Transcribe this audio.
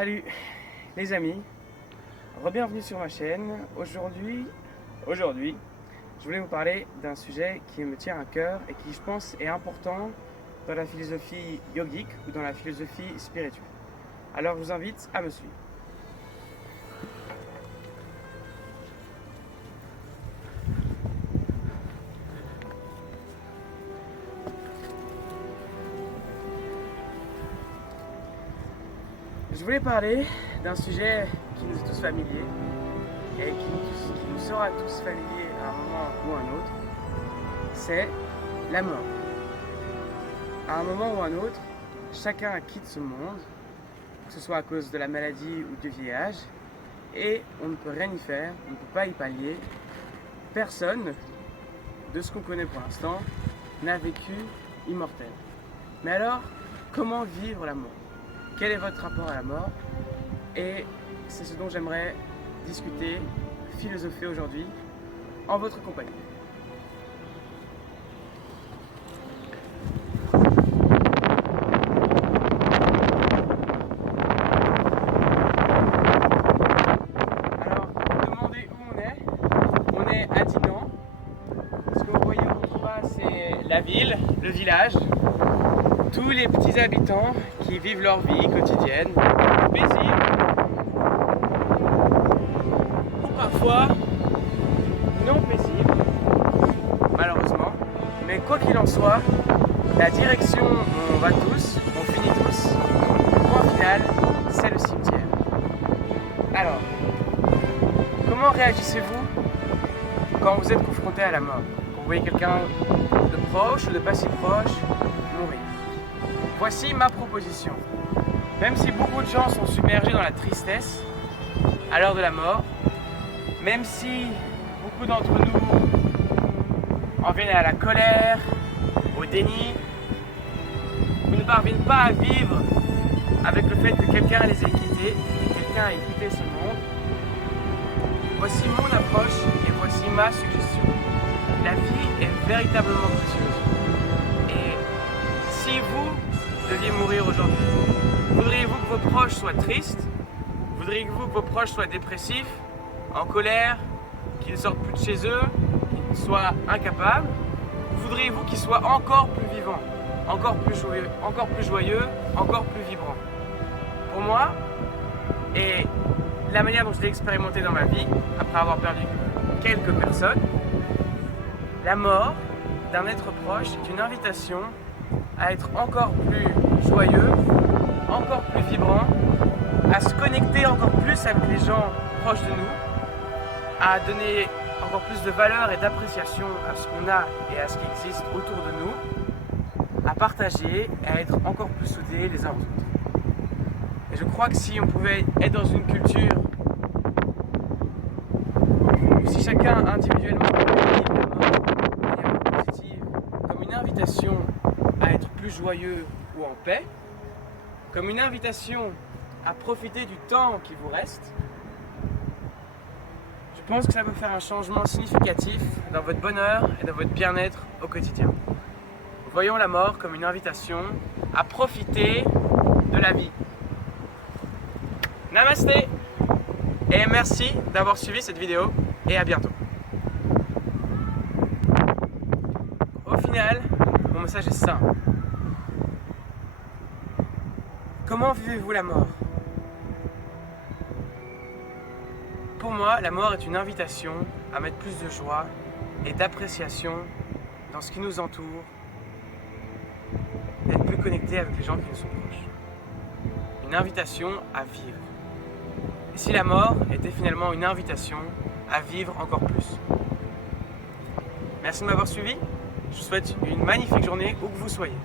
Salut les amis, re-bienvenue sur ma chaîne. Aujourd'hui, je voulais vous parler d'un sujet qui me tient à cœur et qui je pense est important dans la philosophie yogique ou dans la philosophie spirituelle. Alors je vous invite à me suivre. Je voulais parler d'un sujet qui nous est tous familier et qui nous sera tous familier à un moment ou à un autre, c'est la mort. À un moment ou à un autre, chacun quitte ce monde, que ce soit à cause de la maladie ou du vieillage, et on ne peut rien y faire, on ne peut pas y pallier. Personne, de ce qu'on connaît pour l'instant, n'a vécu immortel. Mais alors, comment vivre la mort ? Quel est votre rapport à la mort? Et c'est ce dont j'aimerais discuter, philosopher aujourd'hui, en votre compagnie. Alors, vous me demandez où on est? On est à Dinan. Ce que vous voyez au bas, c'est la ville, le village. Tous les petits habitants qui vivent leur vie quotidienne, paisible, ou parfois non paisible, malheureusement. Mais quoi qu'il en soit, la direction où on va tous, on finit tous, le point final, c'est le cimetière. Alors, comment réagissez-vous quand vous êtes confronté à la mort? Quand vous voyez quelqu'un de proche ou de pas si proche mourir? Voici ma proposition. Même si beaucoup de gens sont submergés dans la tristesse à l'heure de la mort, même si beaucoup d'entre nous en viennent à la colère, au déni, ou ne parviennent pas à vivre avec le fait que quelqu'un les ait quittés, que quelqu'un ait quitté ce monde, voici mon approche et voici ma suggestion. La vie est véritablement précieuse. Et si vous deviez mourir aujourd'hui, voudriez-vous que vos proches soient tristes? Voudriez-vous que vos proches soient dépressifs, en colère, qu'ils ne sortent plus de chez eux, qu'ils soient incapables? Ou voudriez-vous qu'ils soient encore plus vivants, encore plus joyeux, encore plus vibrants? Pour moi, et la manière dont je l'ai expérimenté dans ma vie, après avoir perdu quelques personnes, la mort d'un être proche est une invitation à être encore plus joyeux, encore plus vibrant, à se connecter encore plus avec les gens proches de nous, à donner encore plus de valeur et d'appréciation à ce qu'on a et à ce qui existe autour de nous, à partager et à être encore plus soudés les uns aux autres. Et je crois que si on pouvait être dans une culture où si chacun individuellement vit la mort de manière positive, comme une invitation à être plus joyeux ou en paix, comme une invitation à profiter du temps qui vous reste, je pense que ça peut faire un changement significatif dans votre bonheur et dans votre bien-être au quotidien. Voyons la mort comme une invitation à profiter de la vie. Namasté et merci d'avoir suivi cette vidéo et à bientôt. Au final, mon message est simple. Comment vivez-vous la mort? Pour moi, la mort est une invitation à mettre plus de joie et d'appréciation dans ce qui nous entoure, d'être plus connecté avec les gens qui nous sont proches. Une invitation à vivre. Et si la mort était finalement une invitation à vivre encore plus? Merci de m'avoir suivi. Je vous souhaite une magnifique journée où que vous soyez.